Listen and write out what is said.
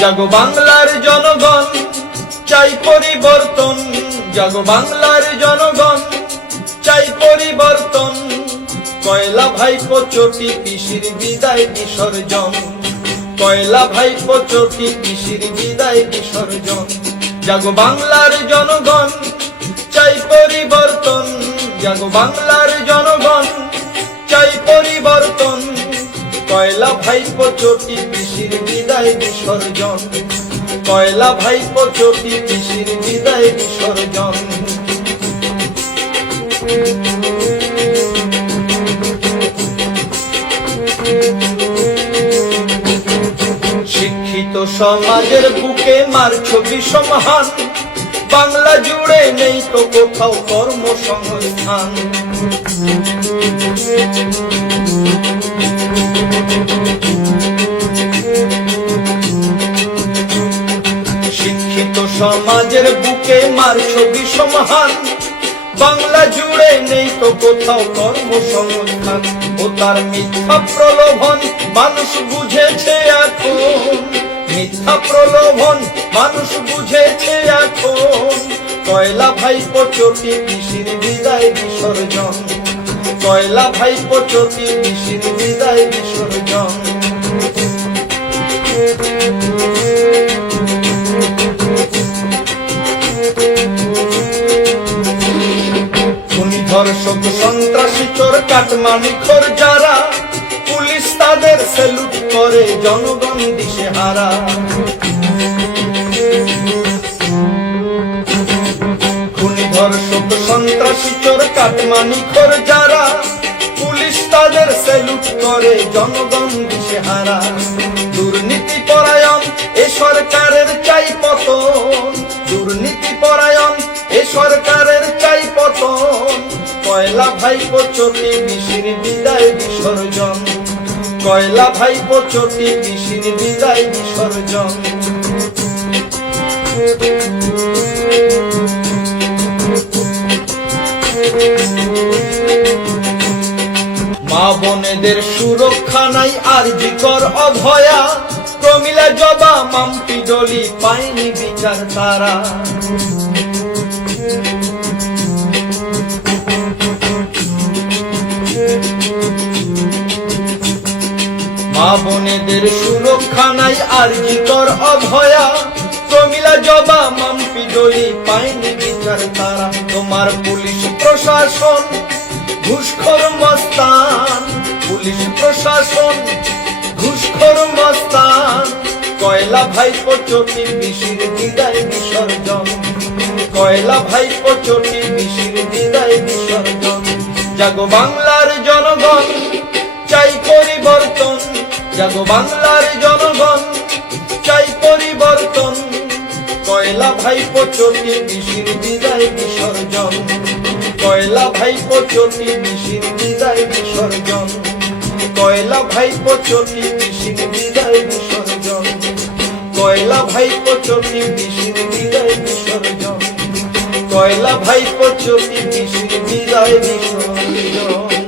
জাগো বাংলার জনগণ, চাই পরিবর্তন। জাগো বাংলার জনগণ, চাই পরিবর্তন। কয়লা ভাইপো চটি পিসির বিদায় বিসর্জন। কয়লা ভাইপো চটি পিসির বিদায় বিসর্জন। জাগো বাংলার জনগণ, চাই পরিবর্তন। জাগো বাংলার জনগণ, চাই পরিবর্তন। কয়লা ভাইপো চটি পিসির বিদায় বিসর্জন। কয়লা ভাইপো চটি পিসির বিদায় বিসর্জন। শিক্ষিত সমাজের বুকে মারছো বিষমহান। বাংলা জুড়ে নেই তো কোথাও কর্মসংস্থান। শিক্ষিত সমাজের বুকে মারছো বিষমহান। বাংলা জুড়ে নেই তো কোথাও কর্মসংস্থান। ও তার মিথ্যা প্রলোভন মানুষ বুঝেছে এখন। মিথ্যা প্রলোভন মানুষ বুঝেছে এখন। কয়লা ভাইপো চটি পিসির বিদায় বিসর্জন। কয়লা ভাইপো চটি পিসির বিদায় বিসর্জন। ধর্ষক সন্ত্রাসী চোর কাটমানিখোর যারা, পুলিশ তাদের স্যালুট করে জনগণ দিশেহারা। খুনি ধর্ষক সন্ত্রাসী চোর কাটমানিখোর যারা, পুলিশ তাদের স্যালুট করে জনগণ দিশেহারা। দুর্নীতি পরায়ণ এ সরকারের চাই পতন। দুর্নীতি পরায়ণ এ সরকারের চাই পতন। কয়লা ভাইপো চটি পিসির বিদায় বিসর্জন। কয়লা ভাইপো চটি পিসির বিদায় বিসর্জন। মা বোনেদের সুরক্ষা নাই আরজিকর অভয়া। প্রমিলা জবা মাম্পি ডলি পায়নি বিচার তারা। মা বোনেদের সুরক্ষা নাই আরজিকর অভয়া। প্রমিলা জবা মাম্পি ডলি পায়নি বিচার তারা। তোমার পুলিশ প্রশাসন ঘুষখোর মস্তান। পুলিশ প্রশাসন ঘুষখোর মস্তান। কয়লা ভাইপো চটি পিসির বিদায় বিসর্জন। কয়লা ভাইপো চটি পিসির বিদায় বিসর্জন। জাগো বাংলার জনগণ, চাই পরিবর্তন। জাগো বাংলার জনগণ, চাই পরিবর্তন। কয়লা ভাইপো চটি পিসির বিদায় বিসর্জন। কয়লা ভাইপো চটি পিসির বিদায় বিসর্জন। কয়লা ভাইপো চটি পিসির বিদায় বিসর্জন। কয়লা ভাইপো চটি পিসির বিদায় বিসর্জন। কয়লা ভাইপো চটি পিসির বিদায় বিসর্জন।